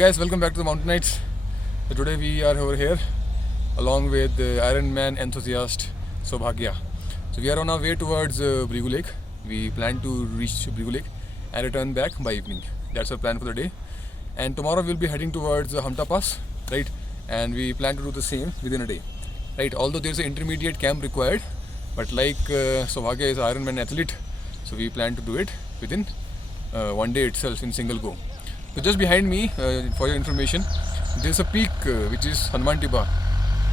guys, welcome back to the Mountain Nights. So today we are over here along with Ironman enthusiast Sobhagya. So we are on our way towards Brigu Lake. We plan to reach Brigu Lake and return back by evening. That's our plan for the day. And tomorrow we'll be heading towards Hamta Pass, right? And we plan to do the same within a day, right? Although there's an intermediate camp required, but like Sobhagya is an Ironman athlete, so we plan to do it within one day itself in single go. So just behind me, for your information, there's a peak which is Hanuman Tiba,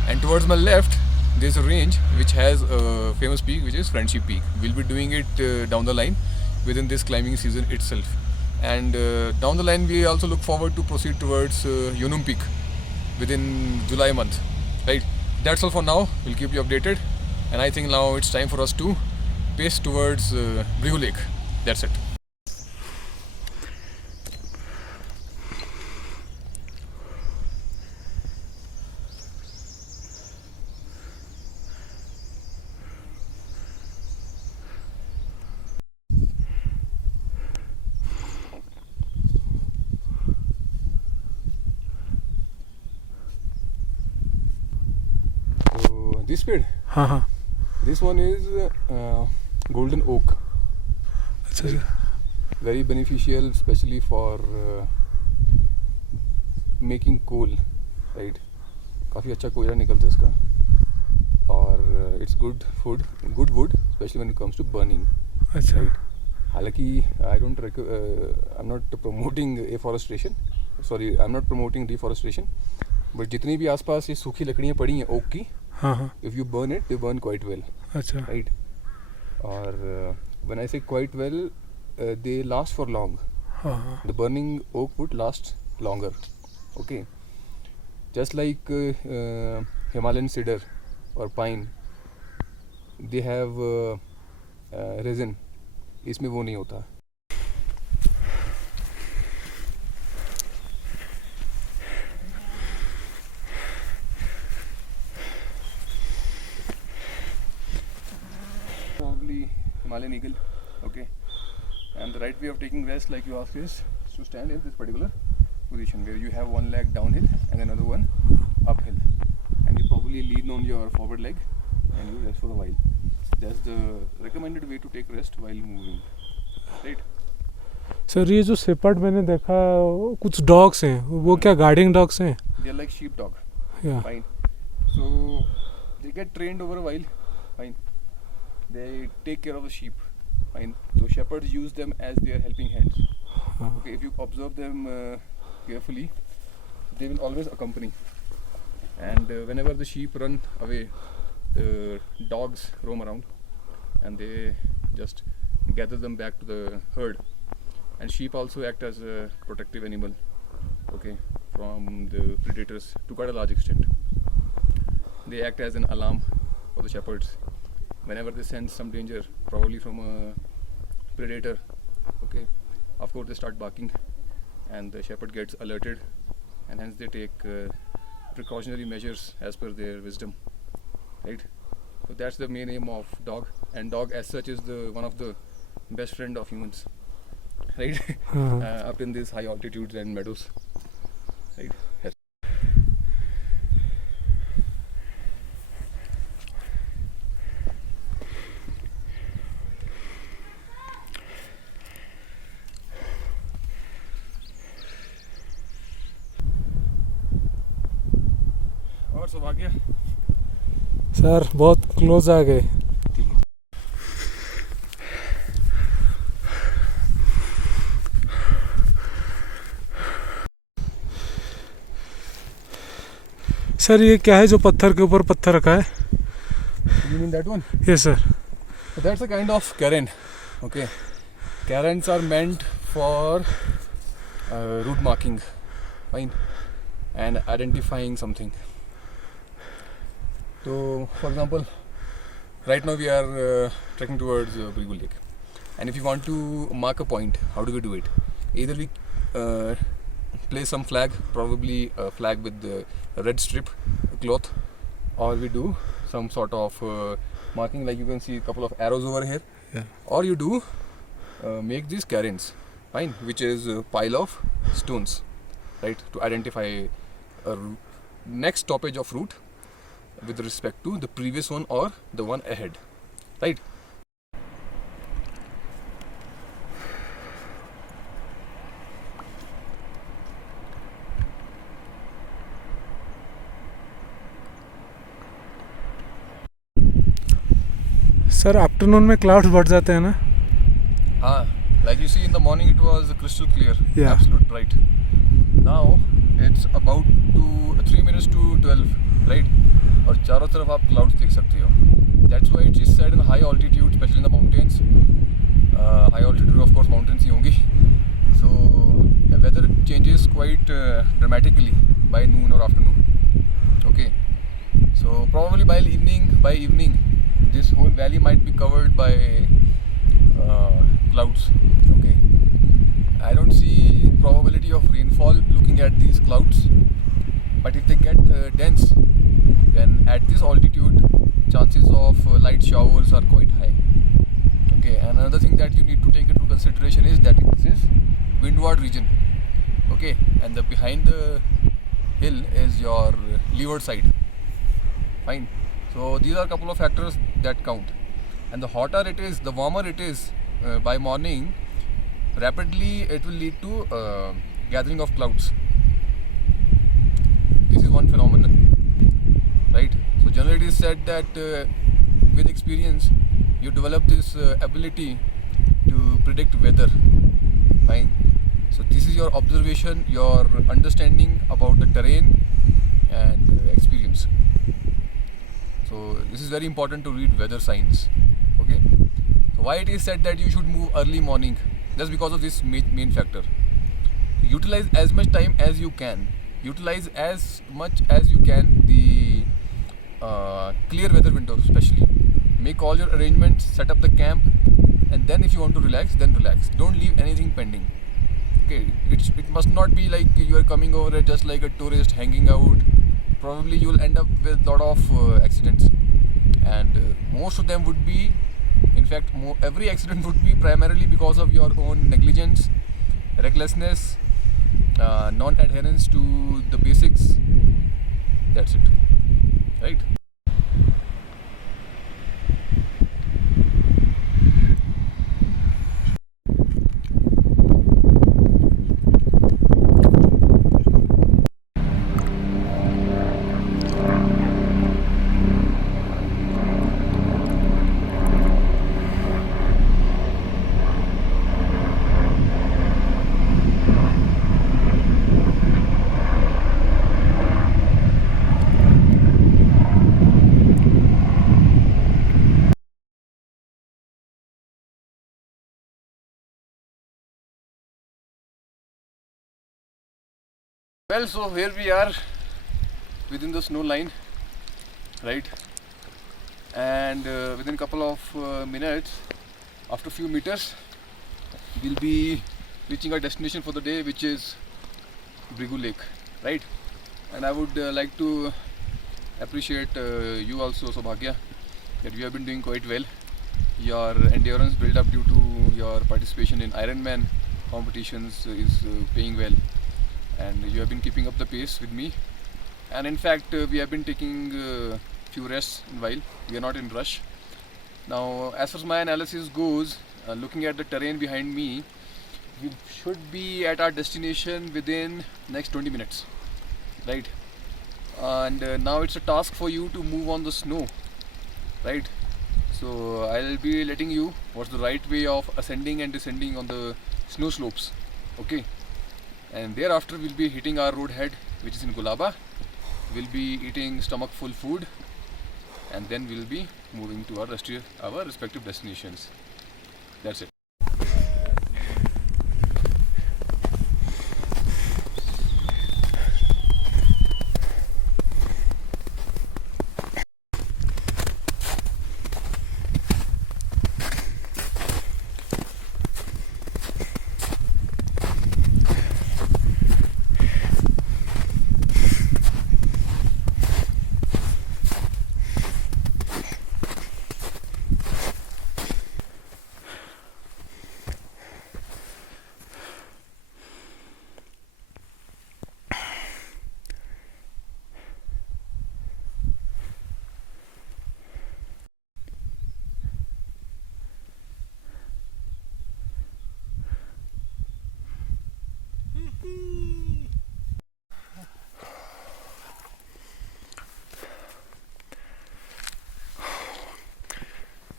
and towards my left there's a range which has a famous peak which is Friendship Peak. We'll be doing it down the line within this climbing season itself, and down the line we also look forward to proceed towards Yunum Peak within July month, right? That's all for now. We'll keep you updated, and I think now it's time for us to pace towards Brigu Lake. That's it. This speed? हाँ. This one is golden oak. अच्छा sir. Very beneficial, especially for making coal, right? काफ़ी अच्छा कोयला निकलता है इसका, और it's good food, good wood, especially when it comes to burning. अच्छा. Right? हालांकि I'm not promoting afforestation, sorry, I'm not promoting deforestation, but जितनी भी आसपास ये सूखी लकड़ियाँ पड़ी हैं ओक की, हाँ. if you burn it, they burn quite well. अच्छा. Right? Or when I say quite well, they last for long. हाँ. The burning oak would last longer. Okay. Just like Himalayan cedar or pine, they have resin. इसमें वो नहीं होता. Probably Himalayan eagle, okay. And the right way of taking rest, like you asked, is to stand in this particular position where you have one leg downhill and another one uphill, and you probably lean on your forward leg and you rest for a while. That's the recommended way to take rest while moving, right? Sir ये जो shepherd मैंने देखा कुछ dogs हैं, वो क्या guarding dogs हैं? They're like sheepdog. Yeah. Fine. So they get trained over a while. Fine. They take care of the sheep. Fine. So shepherds use them as their helping hands. Okay. If you observe them carefully, they will always accompany. And whenever the sheep run away, the dogs roam around, and they just gather them back to the herd. And sheep also act as a protective animal, okay, from the predators to quite a large extent. They act as an alarm for the shepherds whenever they sense some danger, probably from a predator. Okay, of course they start barking, and the shepherd gets alerted, and hence they take precautionary measures as per their wisdom, right? So that's the main aim of dog, and dog as such is the one of the best friend of humans, right? Up in these high altitudes and meadows, right? Yes. और सौभाग्य sir बहुत close आ गए. Sir ये क्या है जो पत्थर के ऊपर पत्थर रखा है? You mean that one? Yes sir. So that's a kind of cairn. Okay, cairns are meant for route marking, fine, and identifying something. So, for example, right now we are trekking towards Brigu Lake, and if you want to mark a point, how do we do it? Either we place some flag, probably a flag with the red strip cloth, or we do some sort of marking, like you can see a couple of arrows over here. Yeah. Or you do make these cairns, fine, which is a pile of stones, right, to identify a next stoppage of route with respect to the previous one or the one ahead, right? Sir afternoon में clouds बढ़ जाते हैं ना? Like you see, in the morning it was crystal clear, Yeah. absolute bright. Now it's about 3 minutes to 12, right? और चारों तरफ आप clouds देख सकते हो. That's why it is said in high altitude, especially in the mountains. High altitude, of course, mountains ही होंगी. So the weather changes quite dramatically by noon or afternoon. Okay. So probably by evening, this whole valley might be covered by clouds. Okay. I don't see probability of rainfall looking at these clouds, but if they get dense, then at this altitude chances of light showers are quite high. Okay, and another thing that you need to take into consideration is that this is windward region. Okay, and the behind the hill is your leeward side. Fine. So these are a couple of factors that count. And the hotter it is, the warmer it is by morning, rapidly it will lead to gathering of clouds. This is one phenomenon, right? So generally it is said that with experience you develop this ability to predict weather. Fine. So this is your observation, your understanding about the terrain and experience. So this is very important to read weather signs. Okay. So why it is said that you should move early morning? Just because of this main factor. Utilize as much time as you can. Utilize as much as you can the clear weather windows, especially. Make all your arrangements, set up the camp, and then if you want to relax, then relax. Don't leave anything pending. Okay, it must not be like you are coming over just like a tourist hanging out. Probably you will end up with a lot of accidents, and most of them would be, in fact, every accident would be primarily because of your own negligence, recklessness, non-adherence to the basics. That's it, right? Well, so here we are within the snow line, right? And within a couple of minutes, after a few meters, we'll be reaching our destination for the day, which is Brigu Lake, right? And I would like to appreciate you also, Sobhagya, that you have been doing quite well. Your endurance build up due to your participation in Ironman competitions is paying well. And you have been keeping up the pace with me, and in fact we have been taking few rests in while. We are not in rush. Now as far as my analysis goes, looking at the terrain behind me, we should be at our destination within next 20 minutes, right? And now it's a task for you to move on the snow, right? So I'll be letting you what's the right way of ascending and descending on the snow slopes, okay? And thereafter we'll be hitting our road head, which is in Gulaba. We'll be eating stomach full food, and then we'll be moving to our respective destinations. That's it.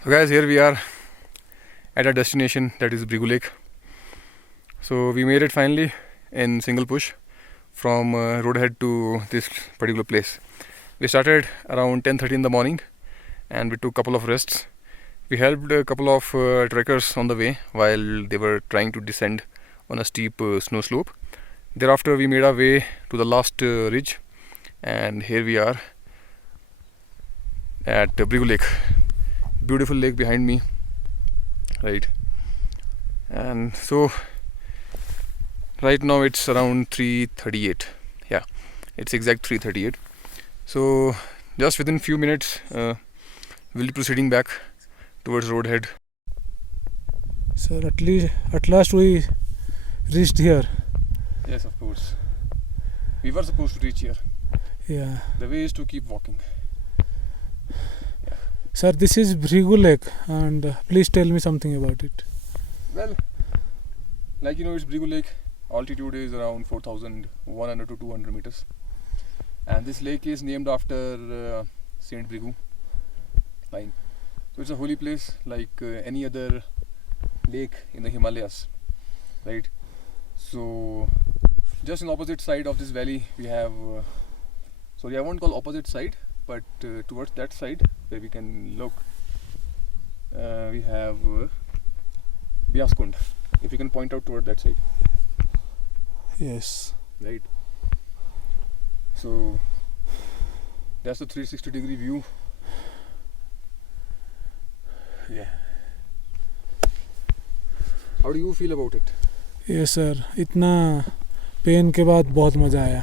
So guys, here we are at our destination, that is Brigu Lake. So we made it finally in single push from Roadhead to this particular place. We started around 10:30 in the morning and we took a couple of rests. We helped a couple of trekkers on the way while they were trying to descend on a steep snow slope. Thereafter we made our way to the last ridge, and here we are at Brigu Lake. Beautiful lake behind me, right? And so right now it's around 3:38. Yeah, it's exact 3:38. So just within few minutes we'll be proceeding back towards Roadhead. Sir, at last we reached here. Yes, of course. We were supposed to reach here. Yeah. The way is to keep walking. Sir, this is Brigu Lake, and please tell me something about it. Well, like you know, it's Brigu Lake. Altitude is around 4,100 to 200 meters. And this lake is named after Saint Brigu. Fine. So it's a holy place like any other lake in the Himalayas, right? So just on opposite side of this valley we have sorry, I won't call opposite side, but towards that side where we can look we have Byaskund, if you can point out toward that side. Yes. Right. So that's the 360-degree view. Yeah. How do you feel about it? Yes sir, इतना pen के बाद बहुत मज़ा आया.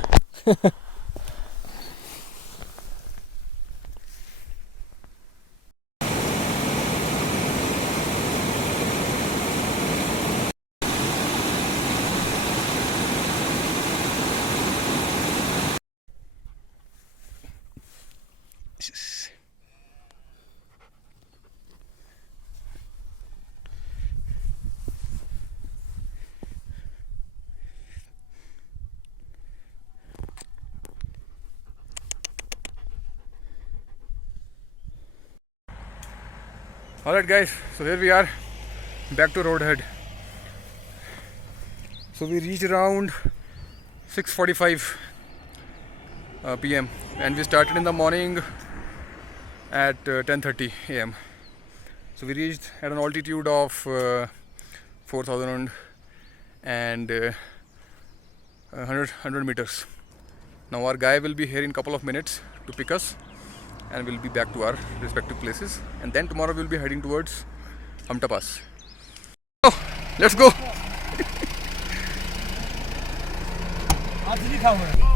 Alright guys, so here we are back to Roadhead. So we reached around 6:45 PM and we started in the morning at 10:30 AM. So we reached at an altitude of 4,000 and 100 meters. Now our guy will be here in a couple of minutes to pick us, and we'll be back to our respective places, and then tomorrow we'll be heading towards Hamta Pass. Oh, let's go. आज लिखा हुआ है